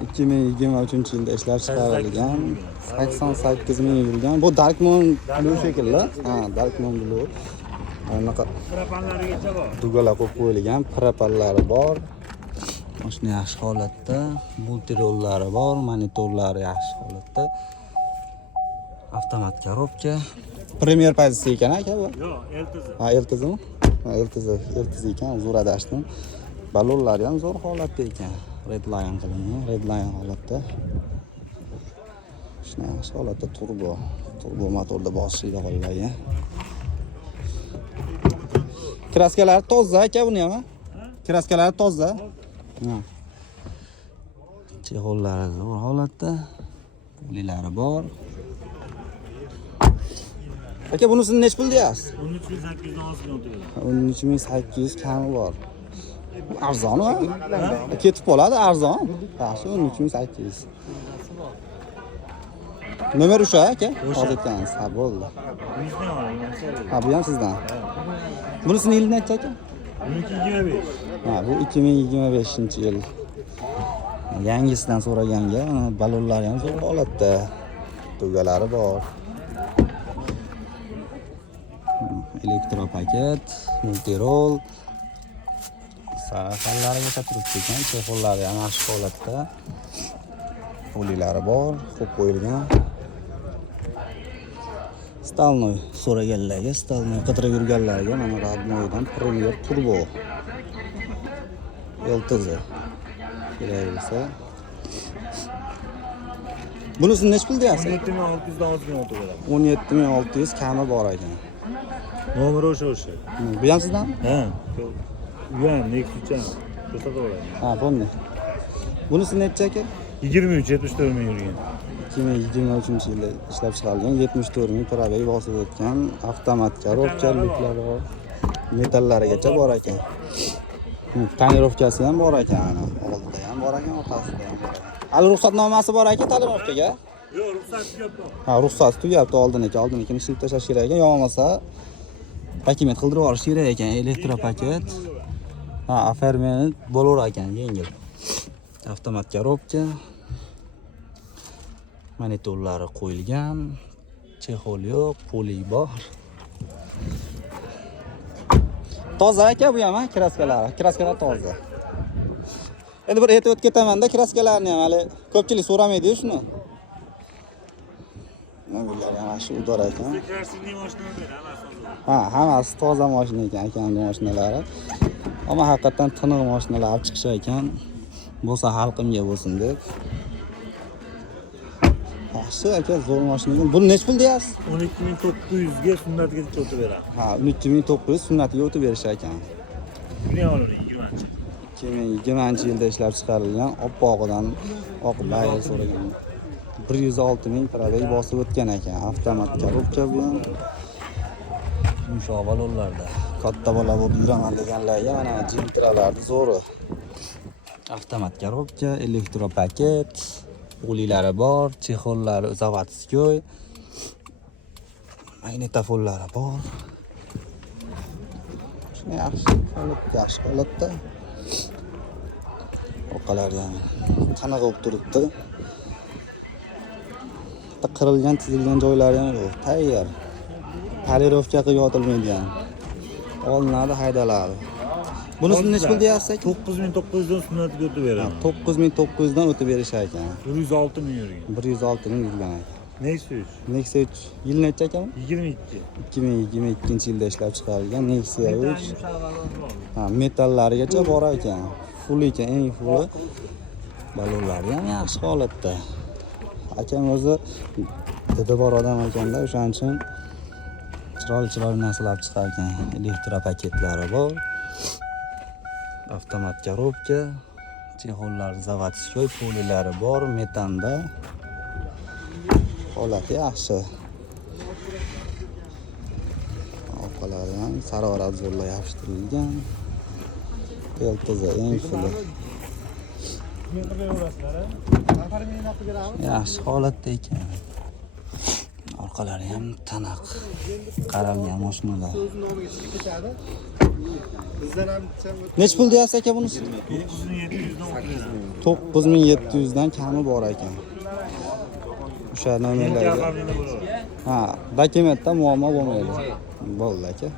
2023-yilda ishlab chiqarilgan 88 ming yurgan. Bu Darkmoon Blue shekilli. Ha, Darkmoon Blue. Bunaqa Propallarigacha bor. dugalar qo'yib qo'yilgan, propallari bor. Mashina yaxshi holatda, multirollari bor, monitorlari yaxshi holatda. Avtomat korobka. Premier pozitsiya ekan aka bu. Yo'q, LTZ. Ha, LTZmi? Ha, LTZ ekan, zo'r adashdim. Balonlari ham zo'r holatda ekan. Redline qilingan, redline holatda. Shuna yaxshi holatda turbo motorda bosishida qo'llangan. Kraskalari toza aka buni ham. Kraskalari toza. Ha. Chexollari zo'r holatda. Pulilari bor. Aka bunisini nech pul deyapsiz? 13800 kami bor. Arzonmi? Ketib qoladi, arzon. Yaxshi, 13800. Nomer o'sha aka? Hozir aytganingiz. Ha, bo'ldi. Ha, bu ham sizdan. Bunisini yili necha aka? 1225. Ha, bu 2025-yil. Yangisidan so'raganga, balonlari ham zo'r holatda. Tugalari bor. Elektropaket, multiroll. Sarafallarigacha turibdi ekan, chexollari ham yaxshi holatda. Pulilari bor, qo'yib qo'yilgan. Stalnoy so'raganlarga, Stalnoy qidirib yurganlarga mana Radnoydan Premier Turbo LTZ kelayotsa. Bunisini nech pul deyapsiz? 17600 dan ozgina o'tib beradi. 17600 kami bor ekan. Nomeri o'sha. Bu ham sizdanmi? Ha. Bu ham Nexus. Ko'rsatib olaman. Ha, bo'ldi. Bunisi necha aka? 73 ming yurgan. 2023-yilda ishlab chiqarilgan 74 ming probega bosib o'tgan avtomat korobkaliklari bor. Metallarigacha bor ekan. Tonirovkasi ham bor ekan, ana oldida ham bor ekan, orqasida ham bor ekan. Hali ruxsatnomasi bor ekan tonirovkaga? Yo'q, ruxsat tugabdi. Ha, ruxsat tugabdi, oldiniki ishlab tashlash kerak ekan, yo'qmasa paket qildirib olish kerak ekan, elektropaket. Ha, afermeni bo'lar ekan, yengil. Avtomat korobka. Monitorlari qo'yilgan. Chexol yo'q, puli bor. Toza aka bu ham, kraskalar toza. Endi bir aytib o'tib ketaman-da, kraskalarni ham hali ko'pchilik so'ramaydi-yu shuni. Bular ham shu udor ekan. Ha, hammasi toza mashina ekan, akamning mashinalari. Ammo haqiqatan tiniq mashinalar olib chiqish ekan. Bo'lsa xalqimga bo'lsin deb. Yaxshi aka, zo'r mashina ekan. Buni nech pul deyapsiz? 12900 ga sunnatiga o'tib beradi. Ha, 12900 sunnatiga o'tib berish ekan. Buni olaman 20. 2020-yilda ishlab chiqarilgan oppog'idan oq bayir so'ragan. 106 ming probega bosib o'tgan ekan. Avtomat korobka bilan yumshoq balonlarda. Katta bola bo'lib yuraman deganlarga mana jintralarni zo'ri. Avtomat korobka, elektropaket, ulilari bor, chexollari zavodskoy. Magnetofonlari bor. Shuni yaxshi holatda. Orqalari ham qanaqa bo'lib turibdi. Qirilgan, chizilgan joylari ham yo'q, tayyor. Polirovka qilib yotilmagan. Olinadi, haydaladi. Bunisini nech pul deyapsiz? 9900 dan sunnatiga o'tib beradi. 9900 dan o'tib berish ekan. 106 ming yurgan. 106 ming yurgan ekan. Nexia 3. Yil necha ekan? 22. 2022-yilda ishlab chiqarilgan Nexia 3. Ha, metallarigacha bor ekan. Full ekan, eng full. Balonlari ham yaxshi holatda. Akam o'zi didi bor odam ekanda, o'shaning uchun chiroyli narsalar chiqar ekan. Elektropaketlari bor. Avtomat korobka, chexollar zavodskoy, polilari bor, metanda. Holati yaxshi. Orqalari ham sarorat zo'rla yopishtirilgan. LTZ eng full. Yaxshi holatda ekan. Orqalari ham taniq qaralgan mashinalar. Nech pul deyapsiz aka bunisi? 9700 dan 9700 dan o'tgan. kami bor ekan. O'sha Keyin nomerlarga. gapirganda bo'ladi. Ha, dokumentda muammo bo'lmaydi. Bo'ldi aka.